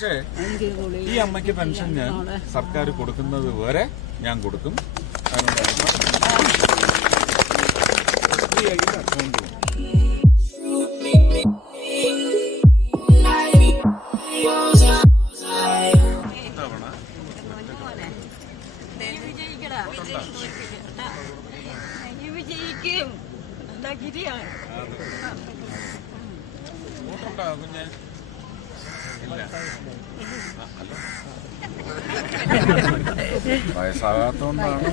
പക്ഷേ ഈ അമ്മയ്ക്ക് പെൻഷൻ ഞാൻ സർക്കാർ കൊടുക്കുന്നത് വരെ ഞാൻ കൊടുക്കും അക്കൗണ്ട് വിജയിക്കും കുഞ്ഞെ. വയസ്സാകാത്തോണ്ടാണ്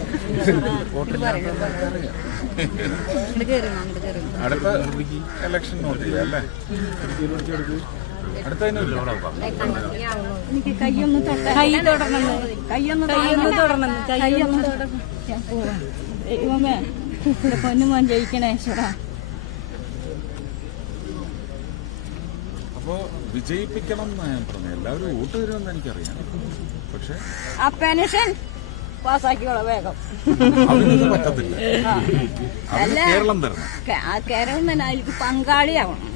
അടുത്ത ഇലക്ഷൻ നോട്ട് അല്ലേ? എനിക്ക് കൈയൊന്ന് തൊട്ട കൈ തൊടണം. കൈയൊന്ന് കൈയൊന്ന് തൊടണം. കൈയൊന്ന് എന്റെ പൊന്നുമോൻ ജയിക്കണേ ഈശ്വരാ അപ്പോ വിജയിപ്പിക്കണം എന്ന് ഞാൻ പറഞ്ഞു. എല്ലാവരും വോട്ട് തരുമെന്ന് എനിക്കറിയാം. പക്ഷെ ആ പെൻഷൻ പാസ്സാക്കിയോളാം വേഗം. അതിനത് പറ്റത്തില്ല. അതിന് കേരളം തരണം. കേരളം തന്നെ അതിലേക്ക് പങ്കാളിയാവണം.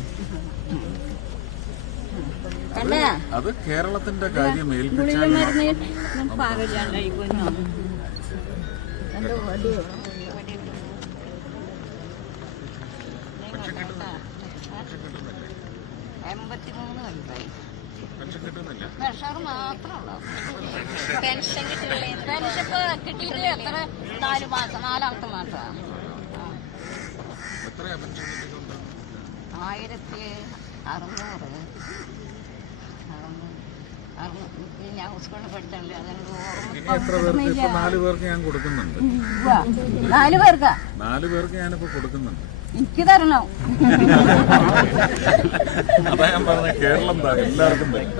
അത് കേരളത്തിന്റെ കാര്യം ഏൽപ്പിച്ചാൽ എന്തോ വടിയോ എൺപത്തിമൂന്ന് പെൻഷൻ മാത്രമുള്ളൂ പെൻഷൻ കിട്ടില്ല? പെൻഷൻ ഇപ്പൊ കിട്ടിയിട്ട് എത്ര? നാല് മാസം നാലാമത്തെ ആയിരത്തി അറുന്നൂറ്. ഞാൻ സ്കൂളിൽ പഠിച്ചല്ലേ? അതുകൊണ്ട് നാല് പേർക്ക് ഞാൻ കൊടുക്കുന്നുണ്ട്. നാല് പേർക്കാ? നാല് പേർക്ക് ഞാനിപ്പോ കൊടുക്കുന്നുണ്ട്. എനിക്ക് തരണം. അതാ ഞാൻ പറഞ്ഞ കേരളം തരും എല്ലാവർക്കും തരും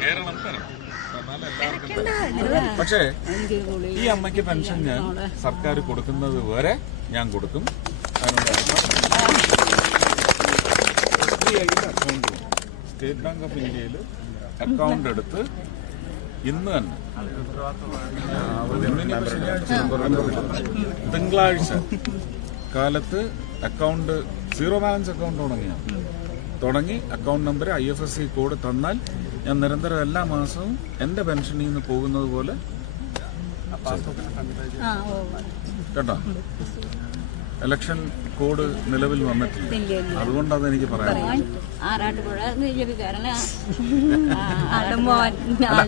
കേരളം തരും പക്ഷേ ഈ അമ്മയ്ക്ക് പെൻഷൻ ഞാൻ സർക്കാർ കൊടുക്കുന്നത് വരെ ഞാൻ കൊടുക്കും. അക്കൗണ്ട് സ്റ്റേറ്റ് ബാങ്ക് ഓഫ് ഇന്ത്യയിൽ അക്കൗണ്ട് എടുത്ത് ഇന്ന് തന്നെ തിങ്കളാഴ്ച കാലത്ത് അക്കൗണ്ട് സീറോ ബാലൻസ് അക്കൗണ്ട് തുടങ്ങിയ. തുടങ്ങി account number I F S C code തന്നാൽ ഞാൻ നിരന്തരം എല്ലാ മാസവും എന്റെ പെൻഷനിൽ നിന്ന് പോകുന്നത് പോലെ കേട്ടോ? എലക്ഷൻ കോഡ് നിലവിൽ വന്നിട്ടില്ല. അതുകൊണ്ട് അതെനിക്ക് പറയാം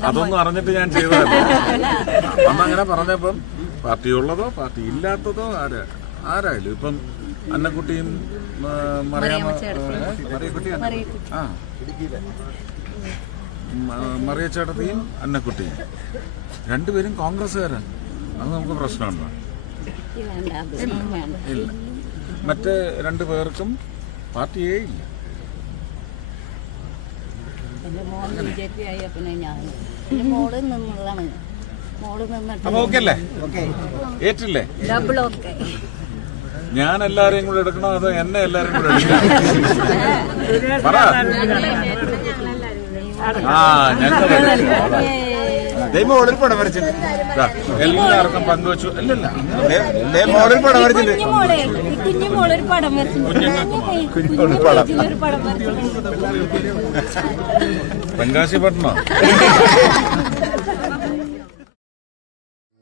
അതൊന്നും അറിഞ്ഞിട്ട് ഞാൻ ചെയ്തതല്ല. അന്ന് അങ്ങനെ പറഞ്ഞപ്പം പാർട്ടി ഉള്ളതോ പാർട്ടി ഇല്ലാത്തതോ ആരാ? ആരായാലും ഇപ്പം അന്നക്കുട്ടിയും ആ, മറിയച്ചേട്ടത്തിയും അന്നക്കുട്ടിയും. രണ്ടുപേരും കോൺഗ്രസ്സുകാരാണ്. അത് നമുക്ക് പ്രശ്നമുണ്ടോ? ഇല്ല മറ്റ് രണ്ടു പേർക്കും പാർട്ടിയേ ഇല്ല. അപ്പൊ ഓക്കെ അല്ലേ? ഏറ്റില്ലേ? Double okay. ഞാൻ എല്ലാരെയും കൂടെ എടുക്കണോ അതോ എന്നെ എല്ലാരും കൂടെ എടുക്കണം? പറ. ആ ഞങ്ങൾ മോളിൽ പടം വരച്ചിട്ടുണ്ട്. എല്ലാവർക്കും പങ്കുവച്ചു. അല്ലല്ല ദൈവം മോളിൽ പടം വരച്ചിട്ടുണ്ട്. പടം വരച്ചിട്ടുണ്ട്. പടം തെങ്കാശി പട്ടണോ